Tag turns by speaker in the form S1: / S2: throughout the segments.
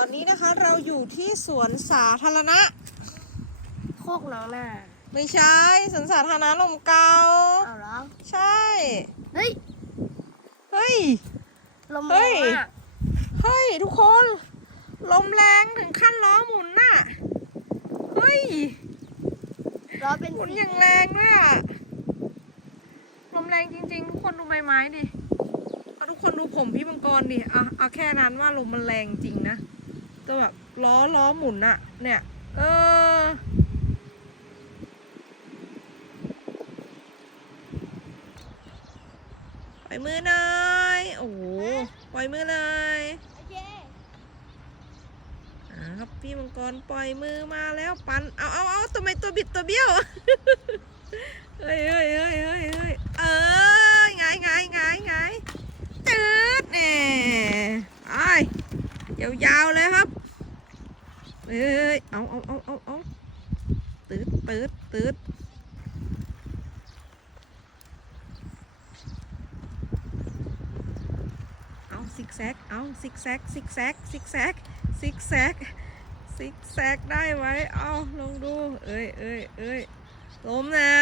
S1: อยู่ที่สวนสาธารณะ
S2: โคกน้องหน้า
S1: ไม่ใช่สวนสาธารณะลมเกา
S2: เอาเหรอ
S1: ใช่
S2: เฮ้ย
S1: เฮ้ย
S2: ลม
S1: เฮ้
S2: แรง
S1: ย
S2: มาก
S1: เฮ้ย ทุกคน ลมแรงถึงขั้นล้อหมุนน่ะ เฮ้ย
S2: ล้อเป็น
S1: หมุน
S2: สี
S1: อย่างแรงด้วยอะลมแรงจริงๆ ทุกคนดูใบไม้ดิเอาทุกคนดูผมพี่มังกรดิอะเอาแค่นั้นว่าลมมันแรงจริงนะ แต่แบบล้อล้อหมุนอะเนี่ย เออ ปล่อยมือหน่อยโอ้โหปล่อยมือเลย
S2: โอเค
S1: อ่าครับพี่มังกรปล่อยมือมาแล้วปันเอาเอาเอาตัวไมตัวบิดตัวเบี้ยวเฮ้ยเฮ้ยเฮ้ยเฮ้ยเฮ้ยเออไงไงไงไงตืดแน่ไอ้ยาวๆเลยครับ เอ้ยเอาเอาเอาเอาเอาตืดตืดตืดเอาซิกแซกเอาซิกแซกซิกแซกซิกแซกซิกแซกซิกแซกได้ไหมเอาลองดู เอ้ยเอ้ยเอ้ยล้มนะ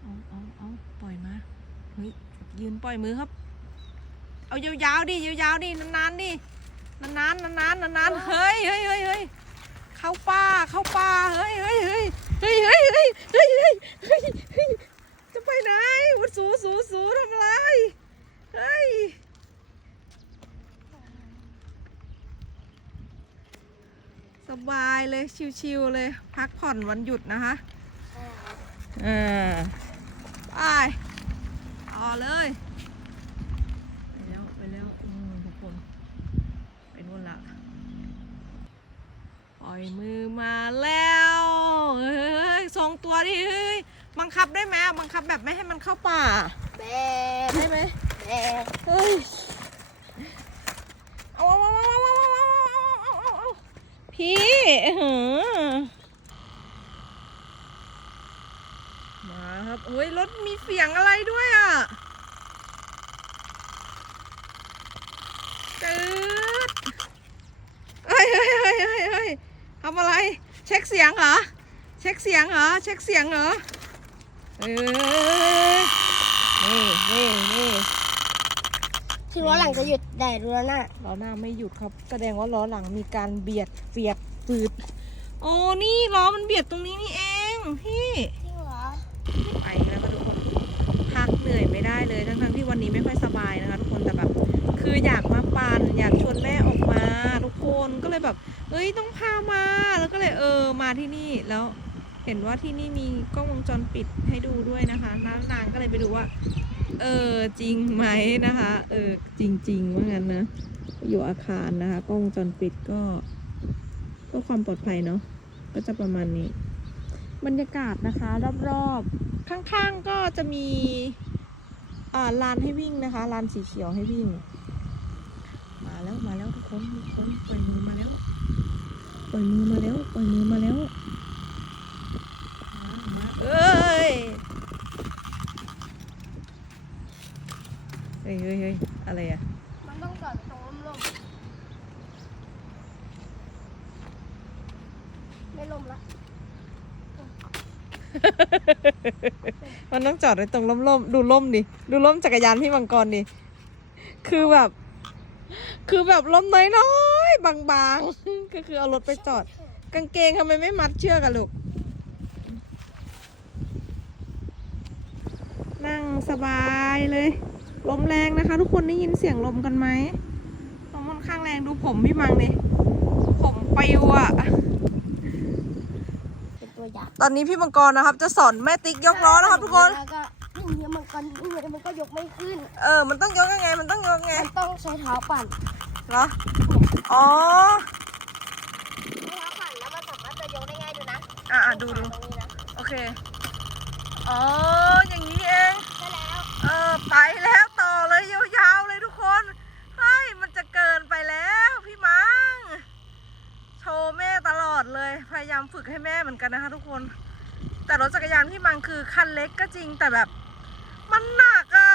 S1: เอาเอาเอาปล่อยมา เฮ้ ยยืนปล่อยมือครับ เอายาวๆดิยาวๆดินานๆดินานๆนานๆนานๆเฮ้ยเฮ้ยเฮ้ยเฮ้ยเข้าป่าเข้าป่าเฮ้ยเฮ้ยเฮ้ยเฮ้ยเฮ้ยเฮ้ยเฮ้ยเฮ้ยเฮ้ยเฮ้ยจะไปไหนวุดสูสูสูทำอะไรเฮ้ยสบายเลยชิวๆเลย พักผ่อนวันหยุดนะคะ เออไปต่ อเลย ไปแล้วไปแล้วอืมทุกคนไปนู่นละปล่อยมือมาแล้วเฮ้ยทรงตัวดิเฮ้ยบังคับได้ไหมบังคับแบบไม่ให้มันเข้าป่า
S2: แบ
S1: ได้ไหม
S2: แบ
S1: เฮ้ยเอาเอาเอาเอาเอาเอาเอาเอาเอาเอาพี่หือมา ครับเฮ้ยรถมีเสียงอะไรด้วยอะจืดเฮ้ยเฮ้ยเฮ้ยเฮ้ยเฮ้ยทำอะไร เช็คเสียงเหรอ เช็คเสียงเหรอ เช็คเสียงเหรอ เออนี่นี่นี่
S2: ถึงว่าหลังจะหยุดแดดรู้แล้วน่ะ
S1: ล้อหน้าไม่หยุดครับ แสดงว่าล้อหลังมีการเบียดเฟียดฝืดโอ้นี่ล้อมันเบียดตรงนี้นี่เองพี่ นี้ไม่ค่อยสบายนะคะทุกคนแต่แบบ คืออยากมาปั่นอยากชวนแม่ออกมาทุกคนก็เลยแบบเอ้ยต้องพามาแล้วก็เลยเออมาที่นี่แล้วเห็นว่าที่นี่มีกล้องวงจรปิดให้ดูด้วยนะคะน้านางก็เลยไปดูว่า เออจริงไหมนะคะ เออจริงๆว่างั้นนะอยู่อาคารนะคะ กล้องวงจรปิดก็เพื่อความปลอดภัยเนาะก็จะประมาณนี้ บรรยากาศนะคะ รอบๆ ข้างๆก็จะมี ลานให้วิ่งนะคะ ลานสีเขียวให้วิ่ง มาแล้วมาแล้วทุกคนทุกคนปล่อยมือมาแล้วปล่อยมือมาแล้วปล่อยมือมาแล้วมาเอ้ยเฮ้ยเฮ้ยเฮ้ยอะไรอะ
S2: มันต้องจอดตรงลมๆไม่ลมละ
S1: มันต้องจอดไว้ตรงร่มๆดูร่มดิ ดูร่มจักรยานพี่มังกรดิ คือแบบ คือแบบร่มน้อยๆ บางๆ ก็คือเอารถไปจอด กางเกงทำไมไม่มัดเชือกอะลูก นั่งสบายเลย ลมแรงนะคะ ทุกคนได้ยินเสียงลมกันไหมลมค่อนข้างแรงดูผมพี่มังดิ ผมปลิวอะ
S2: เป็นตัวอย่าง
S1: ตอนนี้พี่มังกรนะครับ จะสอนแม่ติ๊กยกล้อนะครับทุกคน
S2: แล้วก็อย่างเงี้ยมันก็อย่างเงี้ยมันก็ยกไม่ขึ้น
S1: เออ มันต้องยกยังไง มันต้องยกยังไง
S2: มันต้องใช้เท้าปั่น
S1: เหรอ อ๋อ
S2: ใช้เท้าปั่นแล้วมันสามารถจะยกได้ง่ายดูนะ
S1: อะอะดูดู
S2: ตรงนี้นะ
S1: โอเค อ๋อ อย่างนี้เอง
S2: ใช่แล้ว
S1: เออ ไปแล้วต่อเลยยาวๆเลยทุกคน เฮ้ย มันจะเกินไปแล้วพี่มัง โชว์แม่ ดเลย พยายามฝึกให้แม่เหมือนกันนะคะ ทุกคน แต่รถจักรยานพี่มังคือคันเล็กก็จริงแต่แบบ มันหนักอะ่ะ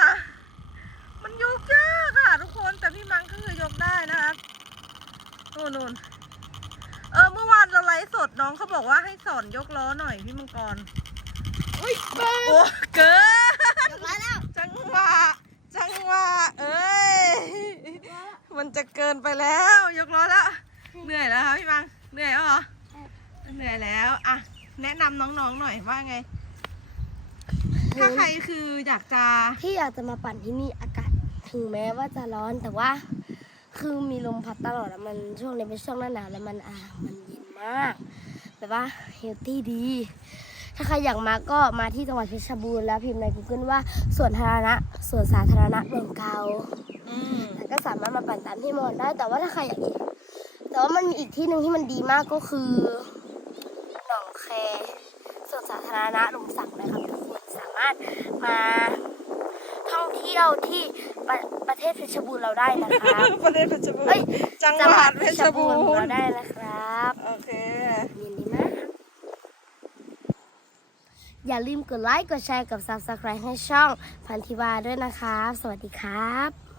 S1: มันยกยากอะ่ะ ทุกคนแต่พี่มังก็คือยกได้นะคะนู่นนู่นเออเมื่อวานเราไลฟ์สดน้องเขาบอกว่าให้สอนยกล้อหน่อยพี่มังกร
S2: อุ้ยเบิร์
S1: โอ้เกิน
S2: ดมาแล้ว
S1: จังหวะ จังหวะ เอ้ย มันจะเกินไปแล้ว ยกล้อแล้ว เหนื่อยแล้วคะพี่มัง เหนื่อยแล้วเหรอ เหนื่อยแล้ว อะ แนะนำน้องๆหน่อยว่าไง ถ้าใครคืออยากจะ
S2: ที่อยากจะมาปั่นที่นี่อากาศถึงแม้ว่าจะร้อนแต่ว่า คือมีลมพัดตลอดอะมันช่วงนี้เป็นช่วงหน้าหนาวแล้วมันอ่ามันเย็นมากแบบว่าเฮลตี้ดี ถ้าใครอยากมาก็มาที่จังหวัดเพชรบูรณ์แล้วพิมพ์ใน Google ว่าสวนธารณะสวนสาธารณะเมืองเกา
S1: อืม
S2: แล้วก็สามารถมาปั่นตามที่มอนได้ แต่ว่าถ้าใครอยากอีกแต่ว่ามันมีอีกที่หนึ่งที่มันดีมากก็คือหนองแคสวนสา ธารณะหลมสักนะครับทุกคนสามารถมาท่องเที่ยวที่ประประเทศเพชรบูรณ์เราได้นะครับ
S1: ประเทศเพชรบู
S2: เอ้
S1: ร
S2: ย
S1: ณ์จังหวัดเพชรบูร
S2: เรา
S1: ณ์
S2: ได้นะครับ
S1: โอเค
S2: ยินดีมากอย่าลืมกดไลค์ กดแชร์กับ Subscribe ให้ช่องพันธิวาด้วยนะครับ สวัสดีครับ